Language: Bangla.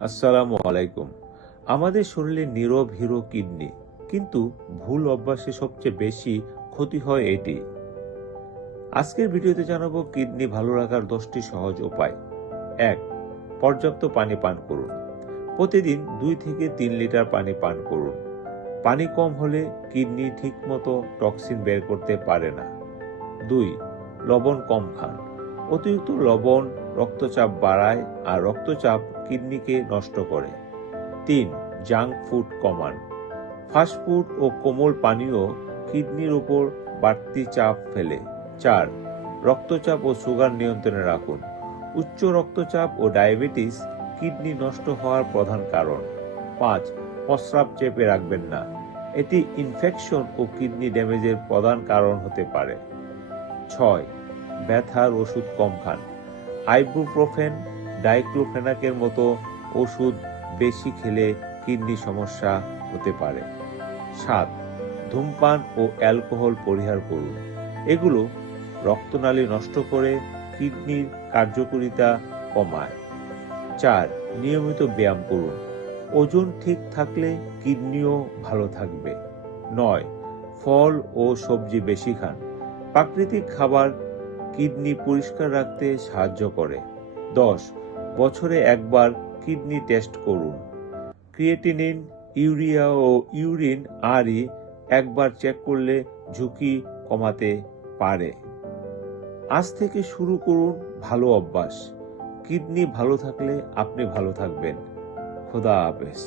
আসসালামু আলাইকুম। আমাদের শরীরে নীরব হিরো কিডনি, কিন্তু ভুল অভ্যাসে সবচেয়ে বেশি ক্ষতি হয় এটি। আজকের ভিডিওতে জানাবো কিডনি ভালো রাখার 10টি সহজ উপায়। 1. পর্যাপ্ত পানি পান করুন। প্রতিদিন 2 থেকে 3 লিটার পানি পান করুন। পানি কম হলে কিডনি ঠিকমতো টক্সিন বের করতে পারে না। 2. লবণ কম খান। অতিরিক্ত লবণ রক্তচাপ বাড়ায় আর রক্তচাপ কিডনিকে নষ্ট করে। 3. জাঙ্ক ফুড কমান। ফাস্টফুড ও কোমল পানীয় কিডনির উপর বাড়তি চাপ ফেলে। 4. রক্তচাপ ও সুগার নিয়ন্ত্রণে রাখুন। উচ্চ রক্তচাপ ও ডায়াবেটিস কিডনি নষ্ট হওয়ার প্রধান কারণ। 5. প্রস্রাব চেপে রাখবেন না। এটি ইনফেকশন ও কিডনি ড্যামেজের প্রধান কারণ হতে পারে। 6. ব্যথার ওষুধ কম খান। আইবুপ্রোফেন, ডাইক্লোফেনাকের মতো ওষুধ বেশি খেলে কিডনি সমস্যা হতে পারে। 7. ধূমপান ও অ্যালকোহল পরিহার করুন। এগুলো রক্তনালী নষ্ট করে কিডনির কার্যকারিতা কমায়। 4. নিয়মিত ব্যায়াম করুন। ওজন ঠিক থাকলে কিডনিও ভালো থাকবে। 9. ফল ও সবজি বেশি খান। প্রাকৃতিক খাবার কিডনি পরিষ্কার রাখতে সাহায্য করে। 10. বছরে একবার কিডনি টেস্ট করুন। ক্রিয়েটিনিন, ইউরিয়া ও ইউরিন একবার চেক করলে ঝুঁকি কমাতে পারে। আজ থেকে শুরু করুন ভালো অভ্যাস। কিডনি ভালো থাকলে আপনি ভালো থাকবেন। খোদা হাফেজ।